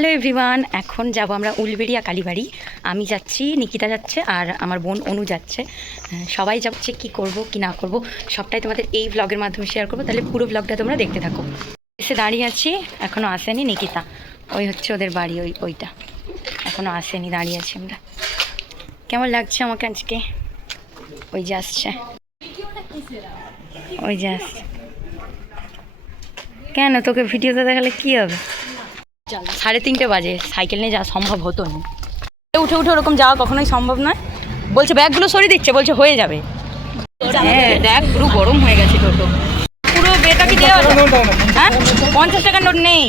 Hello everyone, এখন যাব আমরা উলবেড়িয়া কালীবাড়ি। আমি যাচ্ছি, নিকিতা যাচ্ছে, আর আমার বোন অনু যাচ্ছে। সবাই যাচ্ছে, কি করব কি না করব সবটাই তোমাদের এই ব্লগের মাধ্যমে শেয়ার করবো। তাহলে পুরো ব্লগটা তোমরা দেখতে থাকো। এসে দাঁড়িয়ে আছি, এখনও আসেনি নিকিতা। ওই হচ্ছে ওদের বাড়ি, ওইটা এখনও আসেনি, দাঁড়িয়ে আছি আমরা। কেমন লাগছে আমাকে আজকে? ওই যে আসছে, ওই যে আসছে। কেন তোকে ভিডিওতে দেখালে কি হবে? 3:30 বাজে, সাইকেল নিয়ে যাওয়া সম্ভব হতো না। উঠে উঠে ওরকম যাওয়া কখনোই সম্ভব নয়। বলছে ব্যাগগুলো সরিয়ে দিচ্ছে, বলছে হয়ে যাবে। হ্যাঁ দেখ, পুরো গরম হয়ে গেছে টোটো। পুরো বেটা কি দেওয়া? হ্যাঁ, 50 টাকার নোট নেই।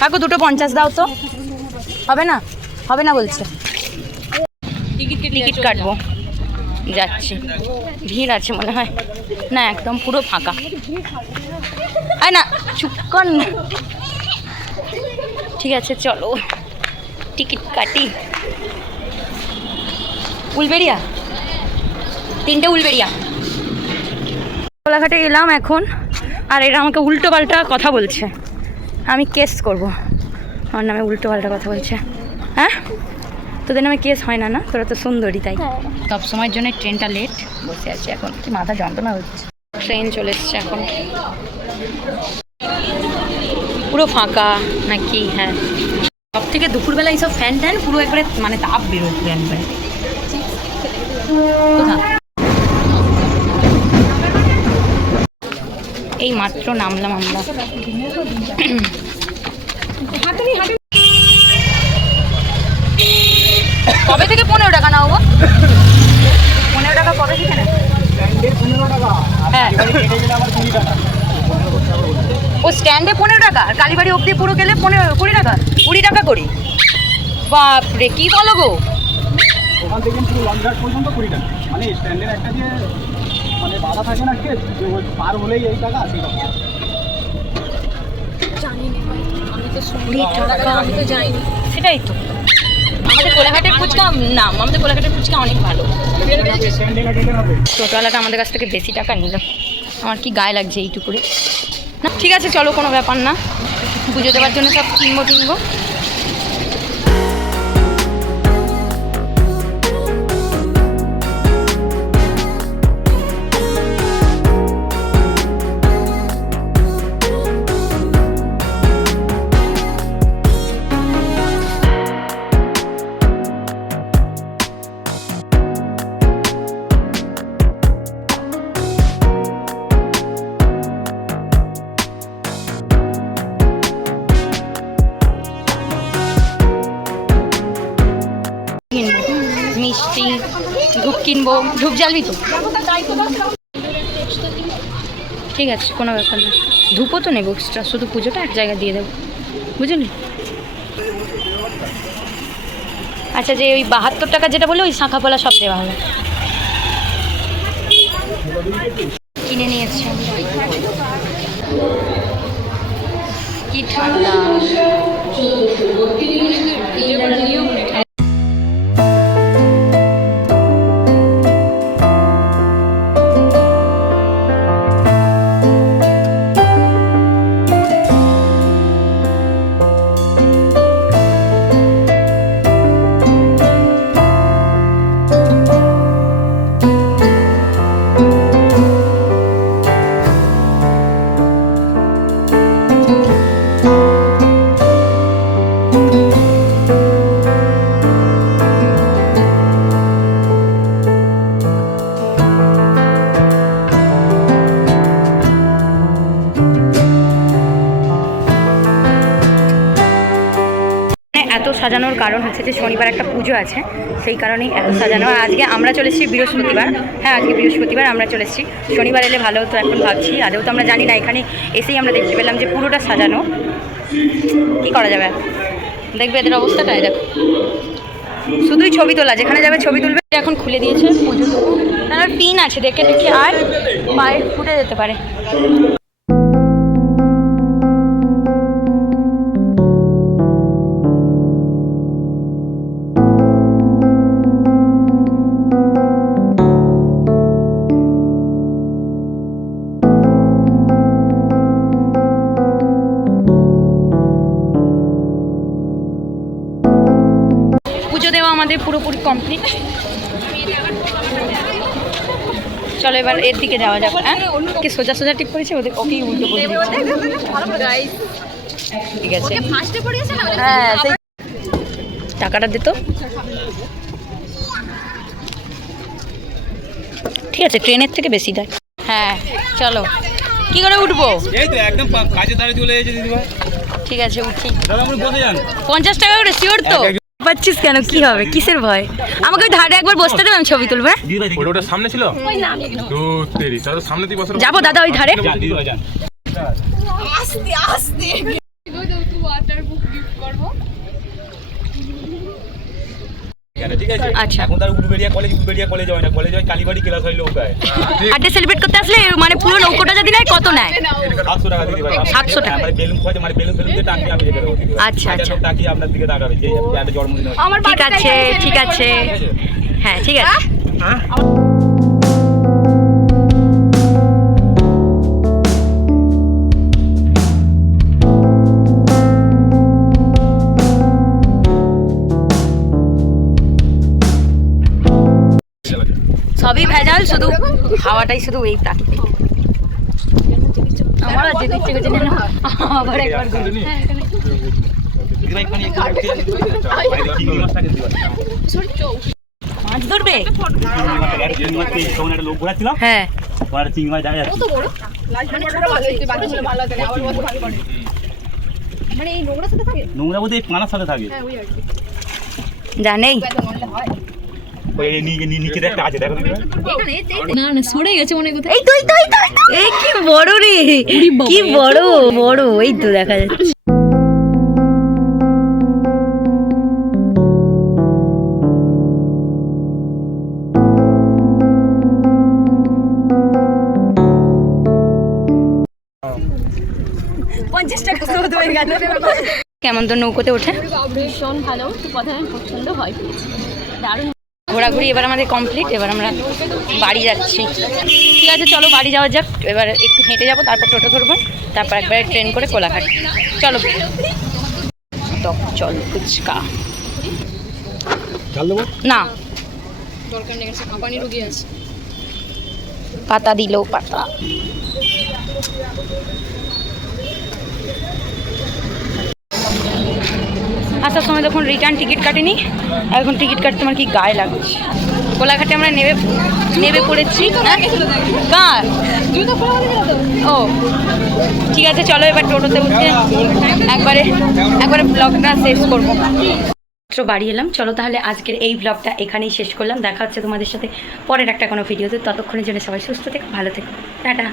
কাকু দুটো 50 দাও তো। হবে না, হবে না বলছে। টিকিট কাটবো, যাচ্ছি। ভিড় আছে মনে হয় না, একদম পুরো ফাঁকা। আয় না, চুপ কর না। ঠিক আছে চলো, টিকিট কাটি। উলবেড়িয়া, 3টে উলবেড়িয়া। কোলাঘাটে এলাম এখন, আর এরা আমাকে উল্টো পাল্টা কথা বলছে। আমি কেস করব, আমার নামে উল্টো পাল্টা কথা বলছে। হ্যাঁ, তোদের নামে কেস হয় না? না, তোরা তো সুন্দরী, তাই সব সময়ের জন্য ট্রেনটা লেট। বসে আছি এখন, কি মাথা যন্ত্রণা হচ্ছে। ট্রেন চলে এসছে এখন, পুরো ফাঁকা নাকি? হ্যাঁ, সব থেকে দুপুরবেলা এইসব ফ্যান ট্যান পুরো একবারে মানে তাপ বেরোয় পুরো একবারে। এই মাত্র নামলাম আমরা। কবে থেকে 15 টাকা নাও গো? 15 টাকা কবে থেকে না? হ্যাঁ, ও স্ট্যান্ডে 15 টাকা, আর কালীবাড়ি অবধি পুরো গেলে 20 টাকা, 20 টাকা করি। বাপরে, কি বলো গো? ওখান থেকে পুরো লঞ্চঘাট পর্যন্ত 20 টাকা, মানে স্ট্যান্ডের একটা যে মানে বাধা থাকে না, কে পার হলেই এই টাকা আছে। সেটাই তো, আমাদের কোলাঘাটের ফুচকা না, আমাদের কোলাঘাটের ফুচকা অনেক ভালো। টোটোওয়ালাটা আমাদের কাছ থেকে বেশি টাকা নিল, আমার কি গায়ে লাগছে এইটুকুরে। না ঠিক আছে চলো, কোনো ব্যাপার না, পুজো দেওয়ার জন্য সব কিনবো। মিষ্টি, ধূপ কিনবো। ধূপ জ্বালবি তো? ঠিক আছে, কোনো ব্যাপার না। ধূপও তো নেবো এক্সট্রা, শুধু পুজোটা এক জায়গায় দিয়ে দেবো, বুঝলি? আচ্ছা, যে ওই 72 টাকা যেটা বললো, ওই শাঁখাপলা সব দেওয়া হবে। কিনে নিয়েছি কি ঠান্ডা। এত সাজানোর কারণ হচ্ছে যে শনিবার একটা পুজো আছে, সেই কারণেই এত সাজানো। আর আজকে আমরা চলে এসেছি বৃহস্পতিবার। হ্যাঁ, আজকে বৃহস্পতিবার, আমরা চলে এসেছি। শনিবার এলে ভালো হতো, এখন ভাবছি। আদেও তো আমরা জানি না, এখানে এসেই আমরা দেখতে পেলাম যে পুরোটা সাজানো। কি করা যাবে, দেখবে এদের অবস্থাটাই দেখো, শুধুই ছবি তোলা, যেখানে যাবে ছবি তুলবে। এখন খুলে দিয়েছে পুজো, তার পিন আছে, দেখে আর পায়ে ফুটে যেতে পারে। আমাদের পুরোপুরি কমপ্লিট। চলো এবার এর দিকে যাওয়া যাক। হ্যাঁ কি সোজা সোজা টিপ করেছে, ওদের ওকেই উল্টো করে দিচ্ছে। ঠিক আছে হ্যাঁ সেই টাকাটা দিত। ঠিক আছে ট্রেনের থেকে বেশি দেয়। হ্যাঁ চলো কি করে উঠবো? এই তো একদম কাজে দাঁড়িয়ে চলে এসেছে দিদিভাই। ঠিক আছে উঠি। দাদা আপনি বসে যান। 50 টাকা করে শিওর তো? পাচ্ছিস কেন, কি হবে, কিসের ভয়? আমাকে ওই ধারে একবার বসতে দেবে, আমি ছবি তুলবো। ওটা সামনে ছিল তো তেরি তাহলে সামনে তুই বসে যাবো দাদা ওই ধারে। দিদিভাই যান। ঠিক আছে আচ্ছা। এখন তার উলুবেড়িয়া কলেজ হয় না, কলেজ হয় কালীবাড়ি ক্লাস হয় লোকায়। আড্ডে সেলিব্রেট করতে আসলে মানে পুরো নৌকোটা যদি নেয় কত নেয়? 700 টাকা দিদিভাই। 700 টাকা। মানে বেলুন খোঁজে, মানে বেলুন দিয়ে টাঙিয়ে আমি রেখে দেবো। আচ্ছা আচ্ছা তাকিয়ে আপনার দিকে তাকাবে যে একটা জন্মদিন হচ্ছে। ঠিক আছে ঠিক আছে হ্যাঁ ঠিক আছে। সবই ভেজাল, শুধু হাওয়াটাই শুধু এই প্রাকৃতিক। আমার আর যেতে ইচ্ছে করছে না, আবার একবার ঘুরি। দিদিভাই এখানে একটু উঠে যান। বাইরে চিংড়ি মাছ থাকে দিদিভাই। মাছ ধরবে? চিংড়ি মাছ পেয়ে তখন একটা লোক ঘোরাচ্ছিলাম। হ্যাঁ আর চিংড়ি মাছ দেখা যাচ্ছে। নোংরা বলতে এই পানার সাথে থাকে। জানেই ওই নিচে একটা আছে দেখো দিদিভাই। না না সরে গেছে মনে কোথায়। এই তো এই তো এই তো এই কি বড় রে, কি বড় বড়, এই তো দেখা যাচ্ছে। কেমন তো নৌকোতে ওঠে? ভীষণ ভালো, কথা পছন্দ হয় পেয়েছি, দারুণ। ঘোরাঘুরি এবার আমাদের কমপ্লিট, এবার আমরা বাড়ি যাচ্ছি। ঠিক আছে চলো বাড়ি যাওয়া যাক। এবার একটু হেঁটে যাবো, তারপর টোটো ধরবো, তারপর একবার ট্রেন করে কোলাঘাট। চলো চল ফুচকা না দরকার নেই, হাঁপানি রুগী আছে। পাতা দিল পাতা। আসার সময় তখন রিটার্ন টিকিট কাটিনি, এখন টিকিট কাটতে আমার কি গায়ে লাগছে। কোলাঘাটে আমরা নেবে পড়েছি। কার ও ঠিক আছে চলো এবার টোটোতে উঠে একবারে ব্লগটা শেষ করবো। তো বাড়ি এলাম, চলো তাহলে আজকের এই ব্লগটা এখানেই শেষ করলাম। দেখা হচ্ছে তোমাদের সাথে পরের একটা কোনো ভিডিওতে। ততক্ষণের জন্য সবাই সুস্থ থেকো, ভালো থেকো, টাটা।